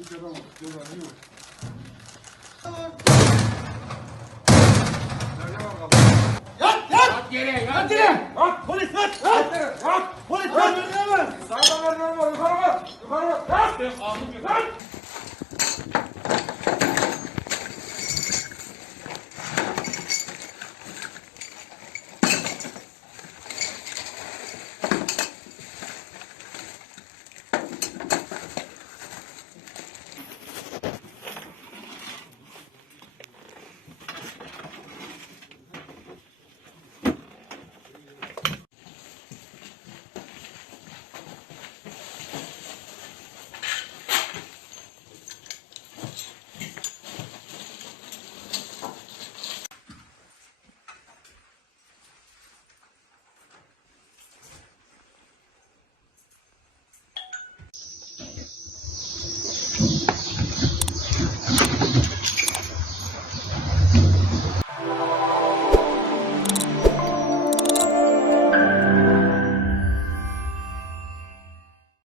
Hiç adam yok. Cezanı yok. Yat! Yat yere! Yat yere! Yat! Polis yat! Yat! Polis yat! Sağdan ver normal. Yukarı bak. Yukarı bak. Yat!